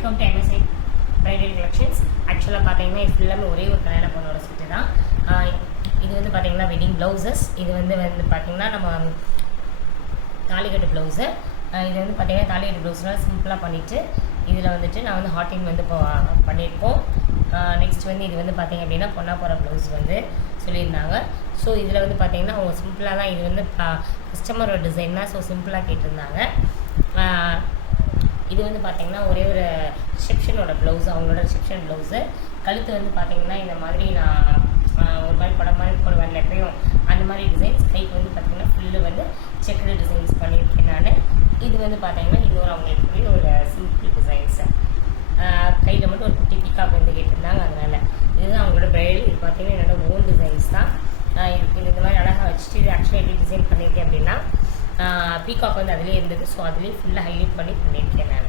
Welcome to MSI bridal collections. ஆக்சுவலாக பார்த்தீங்கன்னா இது ஃபுல்லாமே ஒரே ஒரு கல்யாண பொண்ணோட செட்டு தான். இது வந்து பார்த்தீங்கன்னா வெட்டிங் ப்ளவுசஸ். இது வந்து பார்த்தீங்கன்னா நம்ம தாலிகட்டு ப்ளவுஸு. இது வந்து பார்த்தீங்கன்னா தாலிகட்டு ப்ளவுஸ்னால் சிம்பிளாக பண்ணிவிட்டு இதில் வந்துட்டு நான் வந்து ஹாட்டிங் வந்து இப்போ பண்ணியிருக்கோம். நெக்ஸ்ட் வந்து இது வந்து பார்த்தீங்க அப்படின்னா பொண்ணா போகிற ப்ளவுஸ் வந்து சொல்லியிருந்தாங்க. ஸோ இதில் வந்து பார்த்தீங்கன்னா அவங்க சிம்பிளாக தான், இது வந்து கஸ்டமரோட டிசைன் தான். ஸோ சிம்பிளாக கேட்டிருந்தாங்க. இது வந்து பார்த்தீங்கன்னா ஒரே ஒரு ரிசெப்ஷனோட ப்ளவுஸு, அவங்களோட ரிசெப்ஷன் ப்ளவுஸு. கழுத்து வந்து பார்த்தீங்கன்னா இந்த மாதிரி நான் ஒரு மாதிரி படம் மாதிரி போடுவேன் எப்பயும் அந்த மாதிரி டிசைன்ஸ். கைக்கு வந்து பார்த்தீங்கன்னா ஃபுல்லு வந்து செக்குடு டிசைன்ஸ் பண்ணியிருக்கேன் நான். இது வந்து பார்த்தீங்கன்னா இன்னொரு அவங்களுக்கு ஒரு சிம்பிள் டிசைன்ஸு. கையில் மட்டும் ஒரு குட்டி பீக்காக் வந்து கேட்டிருந்தாங்க. அதனால் இதுதான் அவங்களோட பிரைடல். இது பார்த்தீங்கன்னா என்னோட ஓன் டிசைன்ஸ் தான். இது இந்த மாதிரி அழகாக வச்சுட்டு இது ஆக்சுவலாக எப்படி டிசைன் பண்ணியிருக்கேன் அப்படின்னா பீகாக் வந்து அதிலே இருந்தது. ஸோ அதிலே ஃபுல்லாக ஹைலைட் பண்ணியிருக்கேன் நான்.